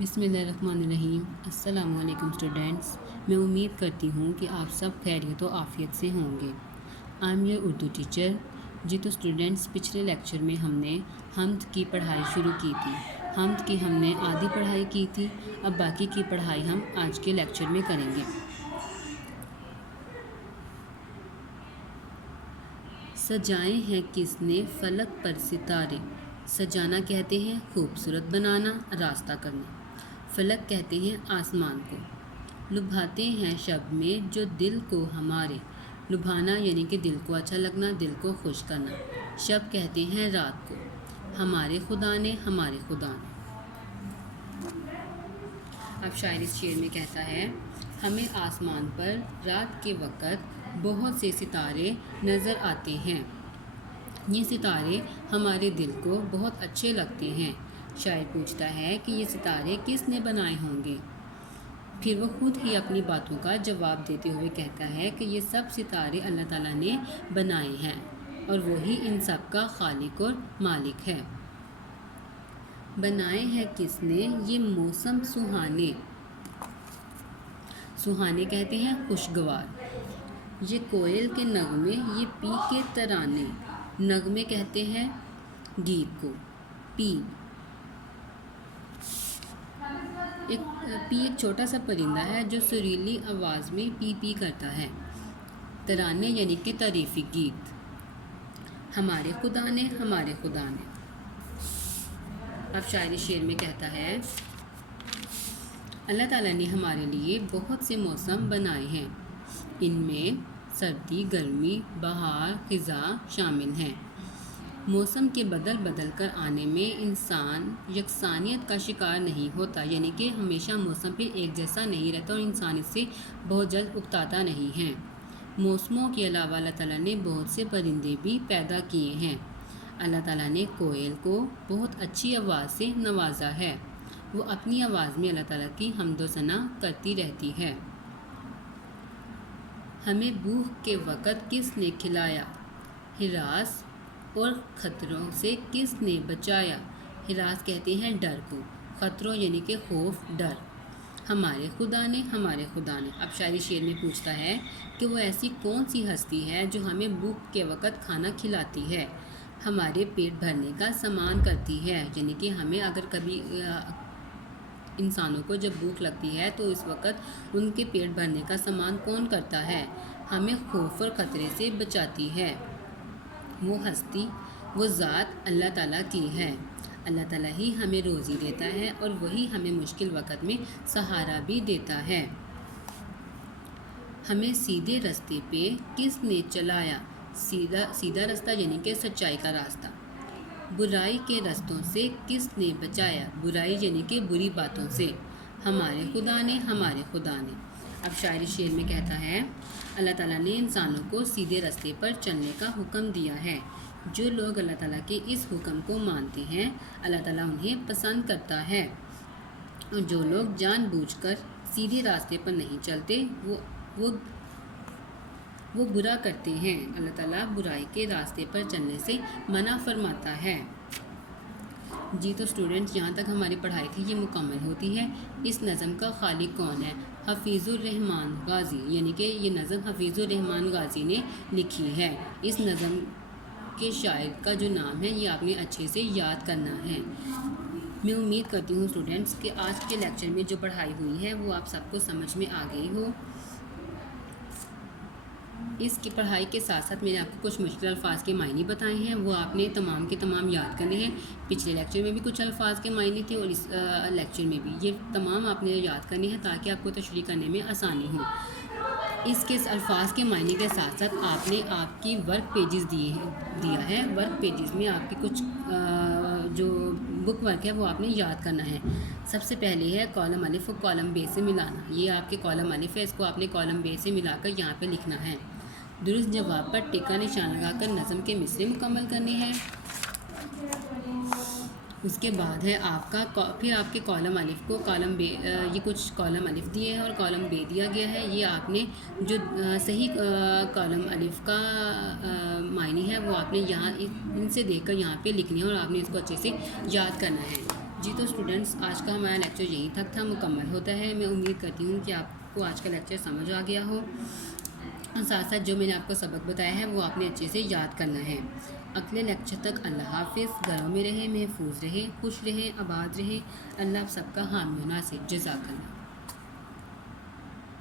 بسم اللہ الرحمن الرحیم۔ السلام علیکم اسٹوڈینٹس، میں امید کرتی ہوں کہ آپ سب خیریت و عافیت سے ہوں گے۔ I am your Urdu teacher. جی تو اسٹوڈینٹس، پچھلے لیکچر میں ہم نے حمد کی پڑھائی شروع کی تھی۔ حمد کی ہم نے آدھی پڑھائی کی تھی، اب باقی کی پڑھائی ہم آج کے لیکچر میں کریں گے۔ سجائے ہیں کس نے فلک پر ستارے۔ سجانا کہتے ہیں خوبصورت بنانا، راستہ کرنا۔ فلک کہتے ہیں آسمان کو۔ لبھاتے ہیں شب میں جو دل کو ہمارے۔ لبھانا یعنی کہ دل کو اچھا لگنا، دل کو خوش کرنا۔ شب کہتے ہیں رات کو۔ ہمارے خدا نے، ہمارے خدا نے۔ اب شاعر اس شعر میں کہتا ہے، ہمیں آسمان پر رات کے وقت بہت سے ستارے نظر آتے ہیں۔ یہ ستارے ہمارے دل کو بہت اچھے لگتے ہیں۔ شاعر پوچھتا ہے کہ یہ ستارے کس نے بنائے ہوں گے؟ پھر وہ خود ہی اپنی باتوں کا جواب دیتے ہوئے کہتا ہے کہ یہ سب ستارے اللہ تعالیٰ نے بنائے ہیں اور وہی ان سب کا خالق اور مالک ہے۔ بنائے ہیں کس نے یہ موسم سہانے۔ سہانے کہتے ہیں خوشگوار۔ یہ کوئل کے نغمے، یہ پی کے ترانے۔ نغمے کہتے ہیں گیت کو۔ پی ایک چھوٹا سا پرندہ ہے جو سریلی آواز میں پی پی کرتا ہے۔ ترانے یعنی کہ تعریفی گیت۔ ہمارے خدا نے، ہمارے خدا نے۔ اب شاعری شعر میں کہتا ہے، اللہ تعالیٰ نے ہمارے لیے بہت سے موسم بنائے ہیں۔ ان میں سردی، گرمی، بہار، خزاں شامل ہیں۔ موسم کے بدل کر آنے میں انسان یکسانیت کا شکار نہیں ہوتا، یعنی کہ ہمیشہ موسم پھر ایک جیسا نہیں رہتا اور انسان اس سے بہت جلد اکتاتا نہیں ہے۔ موسموں کے علاوہ اللہ تعالیٰ نے بہت سے پرندے بھی پیدا کیے ہیں۔ اللہ تعالیٰ نے کوئل کو بہت اچھی آواز سے نوازا ہے۔ وہ اپنی آواز میں اللہ تعالیٰ کی حمد و ثنا کرتی رہتی ہے۔ ہمیں بھوک کے وقت کس نے کھلایا، ہراس اور خطروں سے کس نے بچایا۔ ہراس کہتے ہیں ڈر کو، خطروں یعنی کہ خوف، ڈر۔ ہمارے خدا نے، ہمارے خدا نے۔ اب شاعری شعر میں پوچھتا ہے کہ وہ ایسی کون سی ہستی ہے جو ہمیں بھوک کے وقت کھانا کھلاتی ہے، ہمارے پیٹ بھرنے کا سامان کرتی ہے، یعنی کہ ہمیں اگر کبھی انسانوں کو جب بھوک لگتی ہے تو اس وقت ان کے پیٹ بھرنے کا سامان کون کرتا ہے؟ ہمیں خوف اور خطرے سے بچاتی ہے۔ وہ ہستی، وہ ذات اللہ تعالیٰ کی ہے۔ اللہ تعالیٰ ہی ہمیں روزی دیتا ہے اور وہی ہمیں مشکل وقت میں سہارا بھی دیتا ہے۔ ہمیں سیدھے راستے پہ کس نے چلایا، سیدھا راستہ یعنی کہ سچائی کا راستہ۔ برائی کے رستوں سے کس نے بچایا، برائی یعنی کہ بری باتوں سے۔ ہمارے خدا نے، ہمارے خدا نے۔ اب شاعری شعر میں کہتا ہے، اللہ تعالیٰ نے انسانوں کو سیدھے راستے پر چلنے کا حکم دیا ہے۔ جو لوگ اللہ تعالیٰ کے اس حکم کو مانتے ہیں، اللہ تعالیٰ انہیں پسند کرتا ہے، اور جو لوگ جان بوجھ کر سیدھے راستے پر نہیں چلتے وہ برا کرتے ہیں۔ اللہ تعالیٰ برائی کے راستے پر چلنے سے منع فرماتا ہے۔ جی تو اسٹوڈنٹس، یہاں تک ہماری پڑھائی تھی یہ مکمل ہوتی ہے۔ اس نظم کا خالق کون ہے؟ حفیظ الرحمن غازی، یعنی کہ یہ نظم حفیظ الرحمن غازی نے لکھی ہے۔ اس نظم کے شاعر کا جو نام ہے یہ آپ نے اچھے سے یاد کرنا ہے۔ میں امید کرتی ہوں اسٹوڈنٹس کہ آج کے لیکچر میں جو پڑھائی ہوئی ہے وہ آپ سب کو سمجھ میں آ گئی ہو۔ اس کی پڑھائی کے ساتھ ساتھ میں نے آپ کو کچھ مشکل الفاظ کے معنی بتائے ہیں، وہ آپ نے تمام کے تمام یاد کرنے ہیں۔ پچھلے لیکچر میں بھی کچھ الفاظ کے معنی تھے اور اس لیکچر میں بھی یہ تمام آپ نے یاد کرنے ہیں تاکہ آپ کو تشریح کرنے میں آسانی ہو۔ اس کے الفاظ کے معنی کے ساتھ ساتھ آپ نے آپ کی ورک پیجز دیا ہے۔ ورک پیجز میں آپ کی کچھ جو بک ورک ہے وہ آپ نے یاد کرنا ہے۔ سب سے پہلے ہے کالم الف کو کالم بے سے ملانا۔ یہ آپ کے کالم الف ہے، اس کو آپ نے کالم بے سے ملا کر یہاں پہ لکھنا ہے۔ درست جواب پر ٹکا نشان لگا کر نظم کے مصرے مکمل کرنے ہیں۔ اس کے بعد ہے پھر آپ کے کالم الف کو کالم بے، یہ کچھ کالم الف دیے ہیں اور کالم بے دیا گیا ہے۔ یہ آپ نے جو صحیح کالم الف کا معنی ہے وہ آپ نے یہاں ان سے دیکھ کر یہاں پہ لکھنی ہے اور آپ نے اس کو اچھے سے یاد کرنا ہے۔ جی تو اسٹوڈنٹس، آج کا ہمارا لیکچر یہیں تک تھا، مکمل ہوتا ہے۔ میں امید کرتی ہوں کہ آپ کو آج کا لیکچر سمجھ آ گیا ہو، اور ساتھ ساتھ جو میں نے آپ کو سبق بتایا ہے وہ آپ نے اچھے سے یاد کرنا ہے۔ اگلے لیکچر تک اللہ حافظ، گھروں میں رہے، محفوظ رہے، خوش رہے، آباد رہے۔ اللہ آپ سب کا حامی و ناصر۔ جزاک اللہ۔